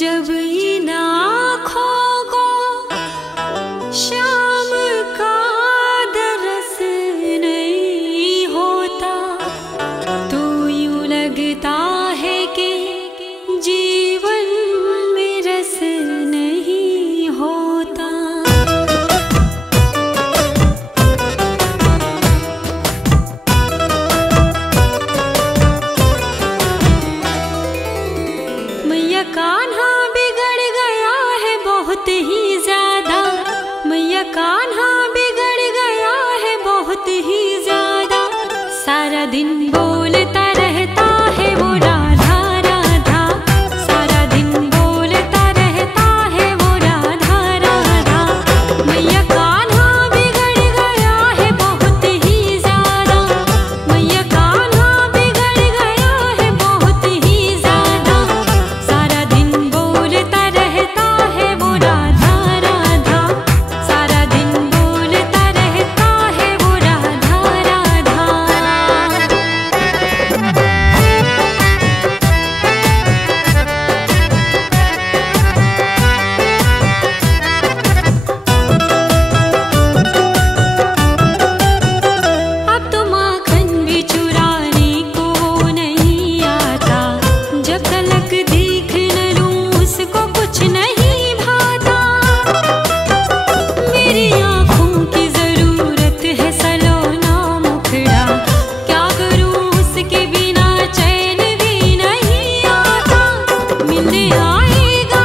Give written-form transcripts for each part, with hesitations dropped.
जब इन आँखों को शाम का दरस नहीं होता तो यूं लगता है कि जीवन में रस नहीं होता। मैया कान्हा बिगड़ गया है बहुत ही ज्यादा, मैया कान्हा बिगड़ गया है बहुत ही ज्यादा। सारा दिन बोलता रहता है वो राधा राधा, सारा दिन बोलता रहता है वो राधा राधा। मैया कान्हा बिगड़ गया है बहुत ही ज्यादा, मैया कान्हा बिगड़ गया है बहुत ही ज्यादा। सारा दिन बोलता रहता है वो राधा राधा, सारा दिन बोलता रहता है वो राधा राधा। अब तो माखन भी चुराने को नहीं आता, जब तलक देख न लूं उसको कुछ नहीं भाता। मेरी आँखों की जरूरत है सलोना मुखड़ा, क्या करूं उसके बिना चैन भी नहीं आता। मिलने आएगा,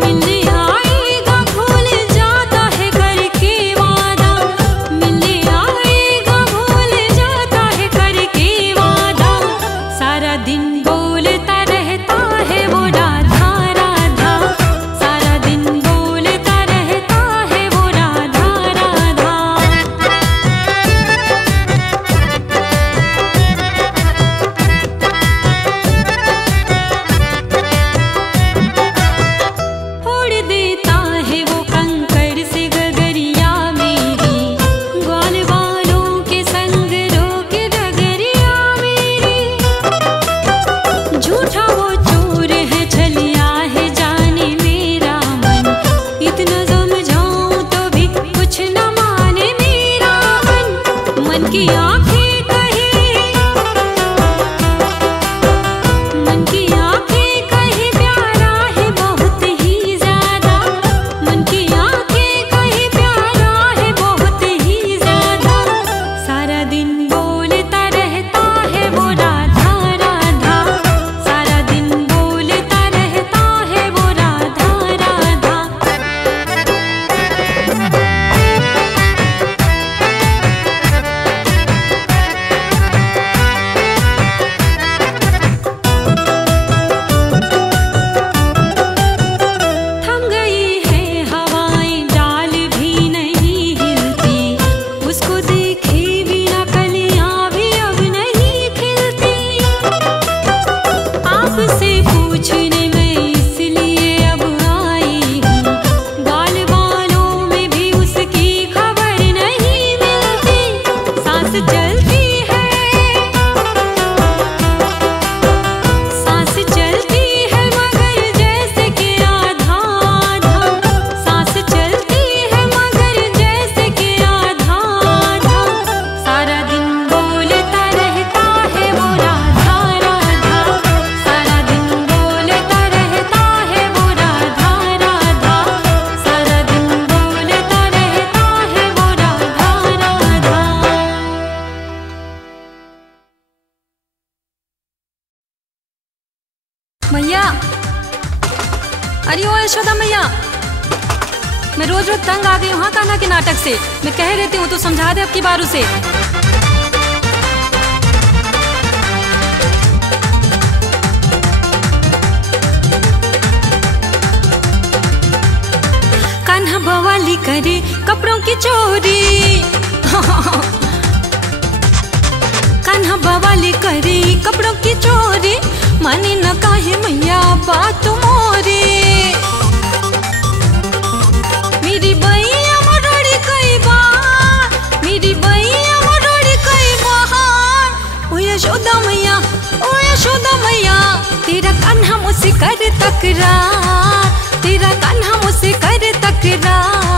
मिलने आएगा भूल जाता है करके वादा, मिलने आएगा भूल जाता है करके वादा। सारा दिन बोलता रहता है वो राधा राधा, सारा दिन बोलता रहता है वो राधा राधा। फोड़ देता है वो कंकड़ से गगरिया मेरी, ग्वाल वालों के संग रोक डगरिया मेरी। झूठा वो चोर है छलिया है जाने मेरा मन, इतना समझाऊं तो भी कुछ न माने मेरा मन। मन की आंखें कहे, मन की आंखें कहे प्यारा है बहुत ही ज्यादा, मन की आंखें कहे प्यारा है बहुत ही ज्यादा। सारा दिन बोलता रहता है वो राधा राधा, सारा दिन बोलता रहता है वो राधा राधा। थम गई है हवाएं डाल भी नहीं हिलती, उसको देखे बिना कलियां भी अब नहीं खिलती। आपसे पूछने मैं इसलिए अब आई हूँ, बाल बालों में भी उसकी खबर नहीं मिलती। सांस चलती है, सांस चलती है मगर जैसे कि आधा आधा, सांस चलती है मगर जैसे कि आधा आधा। सारा दिन बोलता रहता है वो राधा राधा, सारा दिन बोलता रहता है वो राधा राधा, सारा दिन बोलता रहता है वो राधा राधा। मैया, अरे ओ यशोदा मैया, मैं रोज रोज तंग आ गई हूँ कान्हा के नाटक से। मैं कह रहती हूँ तो समझा दे अब की बार उसे। कान्हा बवाली करे कपड़ों की चोरी, कान्हा बवाली करे कपड़ों की चोरी, माने न काहे मैया बात मोरी। मेरी बैया मरोड़ी कई बार, मेरी बैया मरोड़ी कई बार। ओ यशोदा मैया, ओ यशोदा मैया। मुझसे कर तकरार, तेरा कान्हा मुझसे कर तकरार।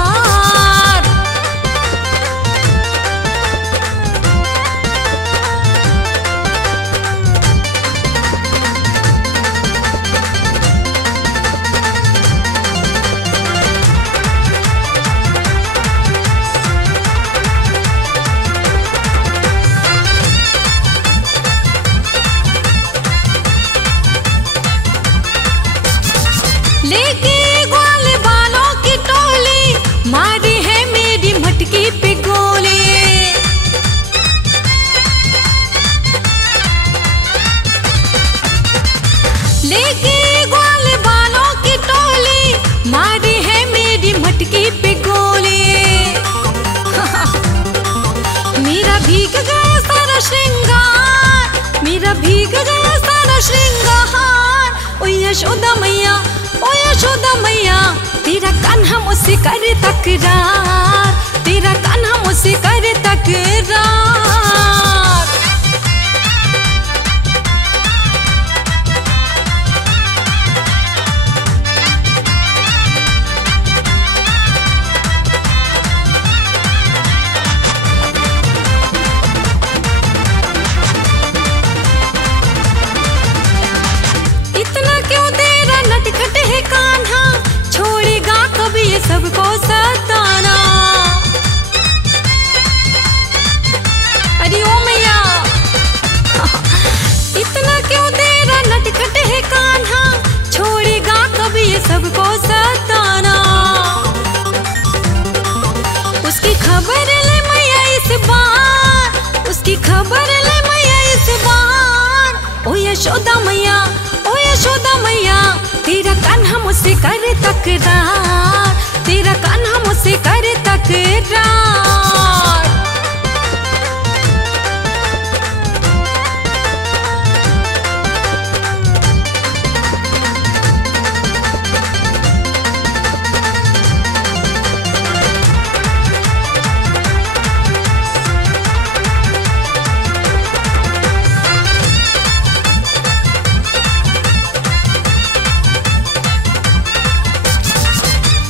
लेके ग्वाल बालों की टोली, मारी है मेरी मटकी पे गोली। लेके ग्वाल बालों की टोली, मारी है मेरी मटकी पे गोली। मेरा भीग गया सारा श्रृंगार, मेरा भीग गया सारा श्रृंगार। ओ यशोदा मैया, ओ यशोदा मैया, तेरा कान्हा मुझसे कर तकरार, तेरा कान्हा मुझसे कर तकरार। इतना क्यों तेरा नटखट है कान्हा, छोड़ेगा कभी ये सबको सताना। अरे ओ मैया, इतना क्यों तेरा नटखट है कान्हा, छोड़ेगा कभी ये सबको सताना। उसकी खबर ले मैया इस बार, उसकी खबर ले मैया इस बार। ओ यशोदा मैया, ओ यशोदा मैया, तेरा कान्हा मुझसे कर तकरार, तेरा कान्हा मुझसे कर तकरार।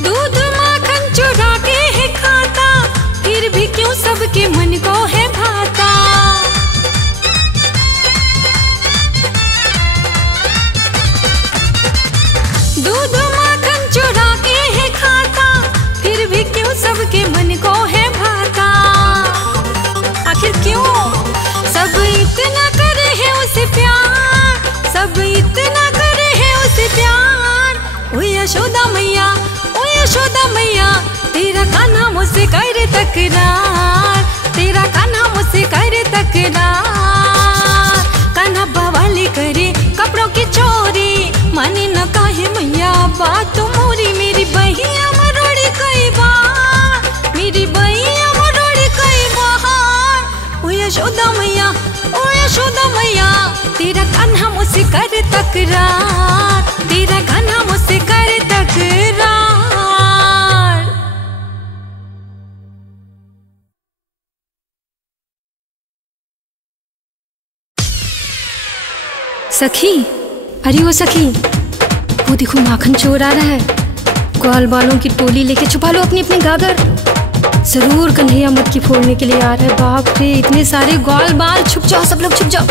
दूध माखन चुरा के है खाता, फिर भी क्यों सबके मन को है भाता। दूध माखन चुरा के है खाता, फिर भी क्यों सबके मन को है भाता। आखिर क्यों सब इतना करे है उसे प्यार, सब इतना करे है उसे प्यार। ओ यशोदा मैया, ओ यशोदा मैया, तेरा कान्हा मुझसे कर तकरार, तेरा कान्हा मुझसे कर तकरार। कान्हा बवाली करे कपड़ों की चोरी, माने न काहे मैया बात मोरी। मेरी बहिया मरोड़ी कई बार, मेरी बहिया मरोड़ी कई बार। ओ यशोदा मैया, ओ यशोदा मैया, तेरा कान्हा मुझसे कर तकरार, तेरा कान्हा मुझसे कर तकरार। सखी, अरे ओ सखी, वो देखो माखन चोर आ रहा है। ग्वाल बालों की टोली लेके छुपा लो अपनी अपनी गागर, जरूर कन्हैया मटकी फोड़ने के लिए आ रहा है। बाप रे, इतने सारे ग्वाल बाल, छुप जाओ सब लोग, छुप जाओ।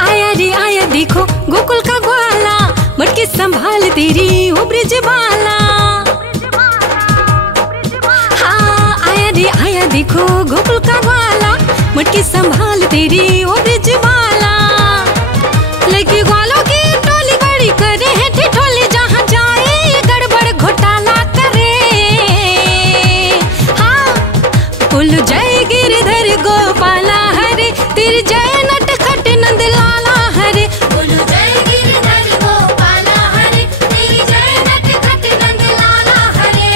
आया रे आया, देखो गोकुल का ग्वाला, मटकी संभाल तेरी ओ ब्रिज वाला। हाँ आया रे आया, देखो गोकुल का ग्वाला, मटकी संभाल तेरी ओ ब्रिज वाला। लगी ग्वालों की टोली बड़ी करे है ठिठोली, जहाँ जाए ये गड़बड़ घोटाला करे। हाँ कुल जय गिरधर गोपाला हरे, तेरी जय नटखट नंदलाला हरे। बोलो जय गिरधर गोपाला हरे, तेरी जय नटखट नंदलाला हरे।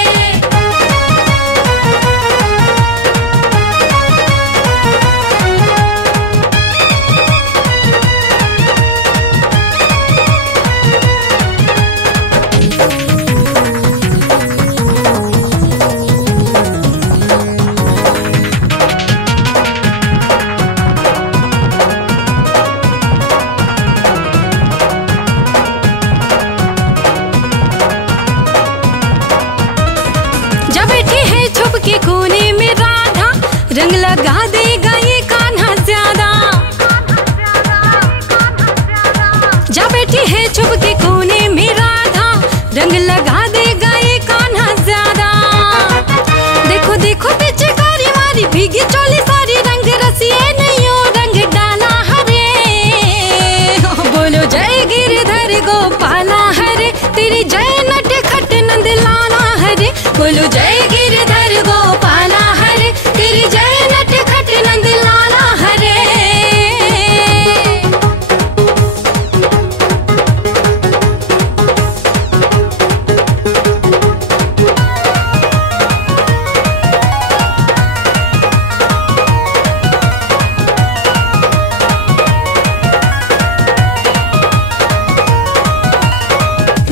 बोलो जय गिरधर गोपाला हरे, तेरी जय नटखट नंद लाला हरे।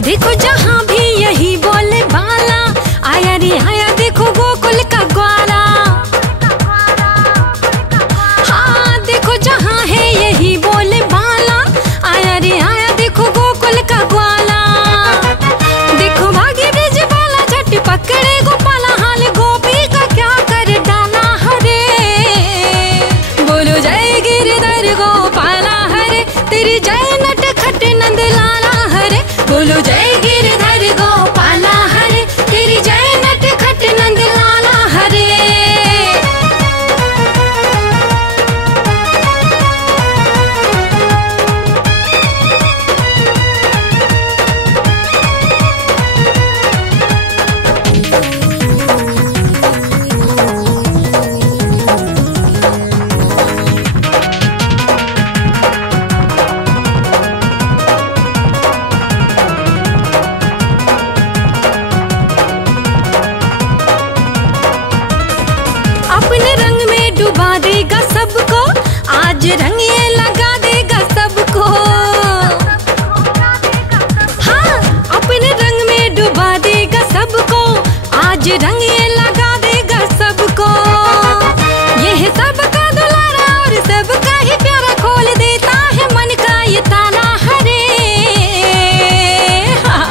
देखो जहाँ भी यही बोले बाला, आया रे आया देखो गोकुल का ग्वाला। हाँ देखो जहाँ है यही बोले बाला, आया रे आया देखो गोकुल का ग्वाला। देखो भागी ब्रिज बाला झट पकड़े गोपाला, हाल गोपी का क्या कर डाला हरे। बोलो जय गिरधर गोपाला हरे, तेरी जय नटखट नंद लाला हरे। बोलो जय गिरधर गोपाला हरे, तेरी जय नटखट नंद लाला हरे। अपने रंग में डुबा देगा सबको, आज रंग ये लगा देगा सबको। हाँ अपने रंग में डुबा देगा सबको, आज रंग ये लगा देगा सबको। यह सबका दुलारा और सबका ही प्यारा, खोल देता है मन का ये ताला हरे। हाँ,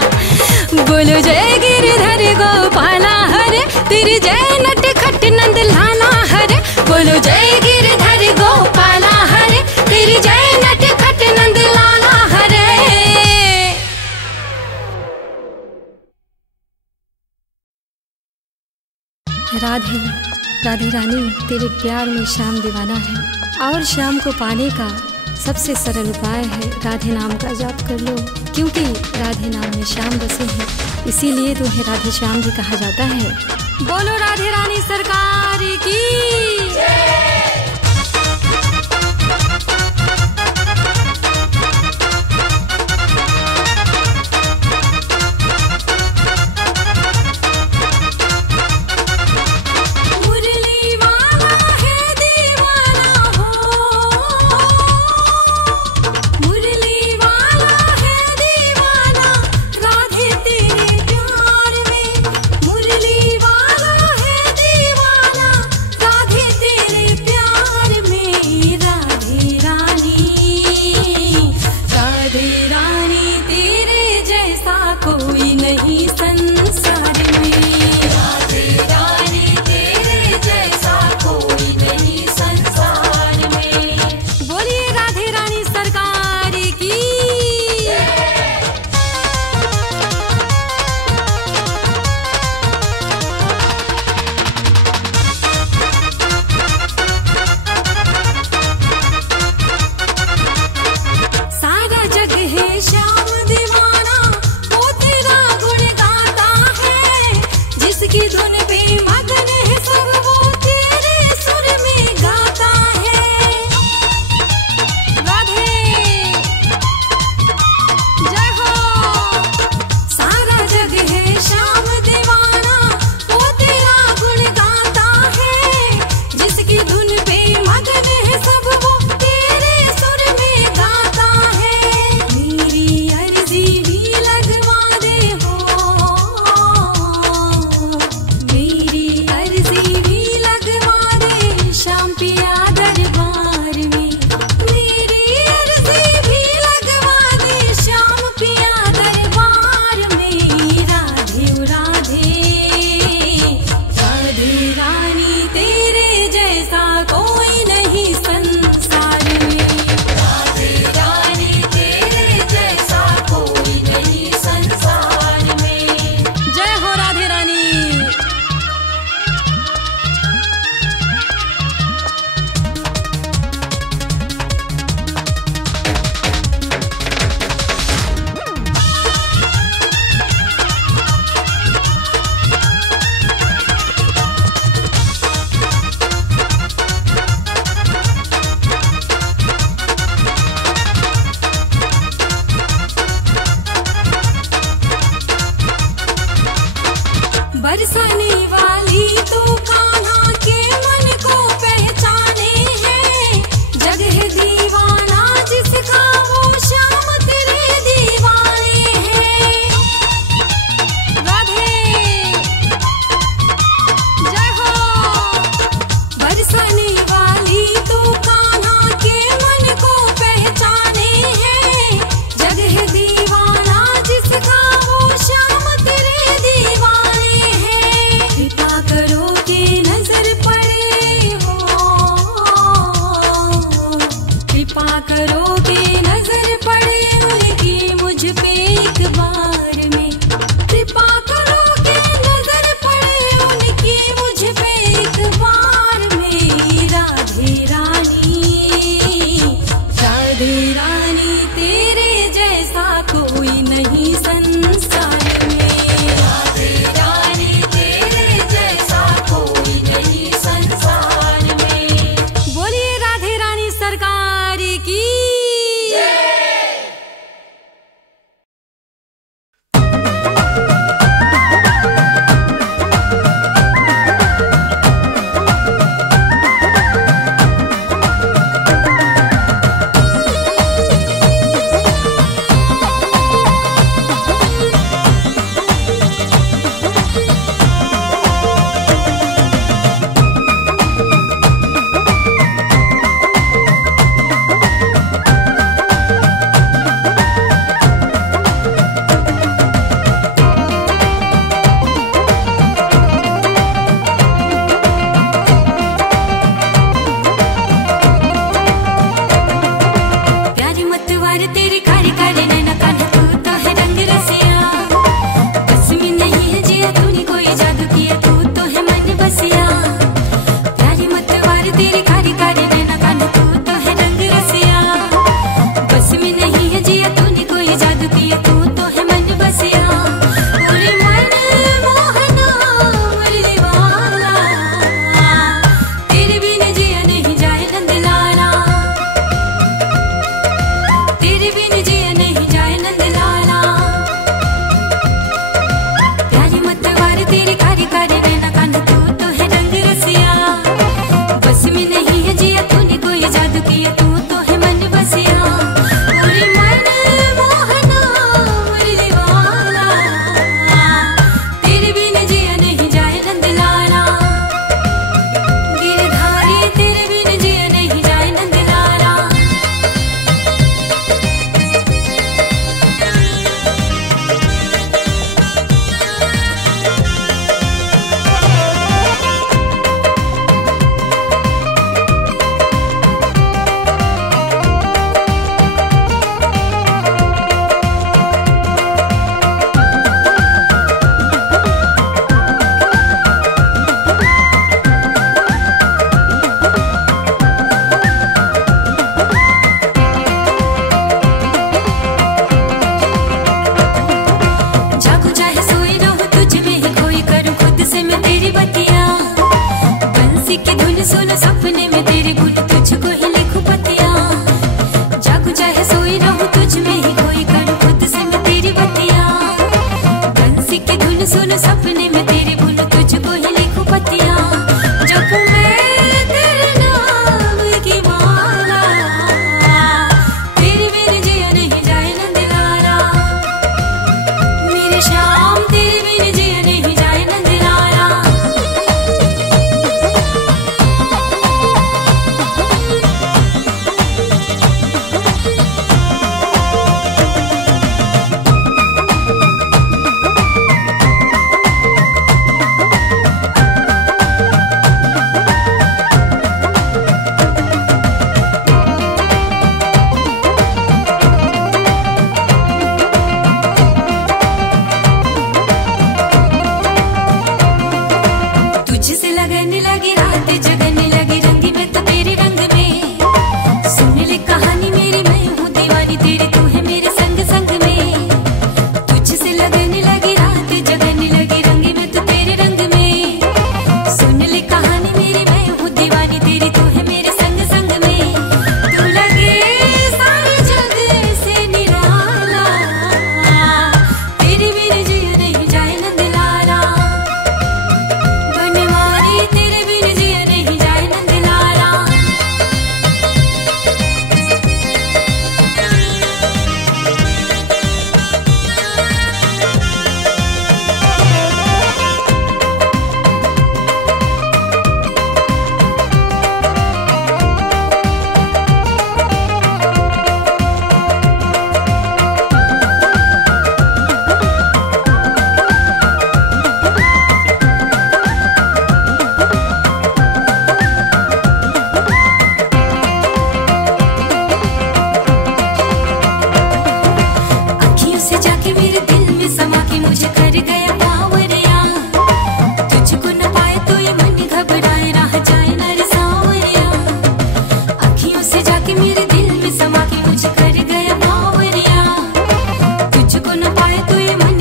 बोलो जय गिरधर गोपाला हरे, तेरी जय नटखट नंद लाला हरे। बोलो जय गिरधर गोपाला हरे, तेरी जय नटखट नंद लाला हरे। राधे राधे रानी, तेरे प्यार में श्याम दीवाना है, और श्याम को पाने का सबसे सरल उपाय है राधे नाम का जाप कर लो, क्योंकि राधे नाम में श्याम बसे हैं, इसीलिए तुम्हें राधे श्याम भी कहा जाता है। बोलो राधे रानी सरकार की। तेरे बरसाने वाली तू कान्हा के मन को पहचाने है। जग है दीवाना जिसका वो श्याम तेरे दीवाने हैं। राधे जय हो। बरसाने वाली तू कान्हा के मन को पहचाने है। जग है दीवाना जिसका वो श्याम तेरे दीवाने हैं।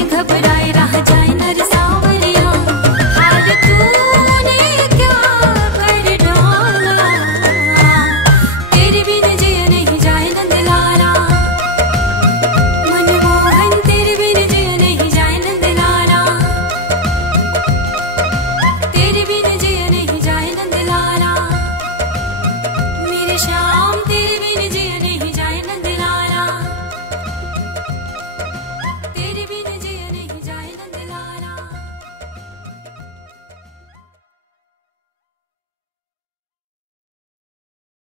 घबराए रह जाए।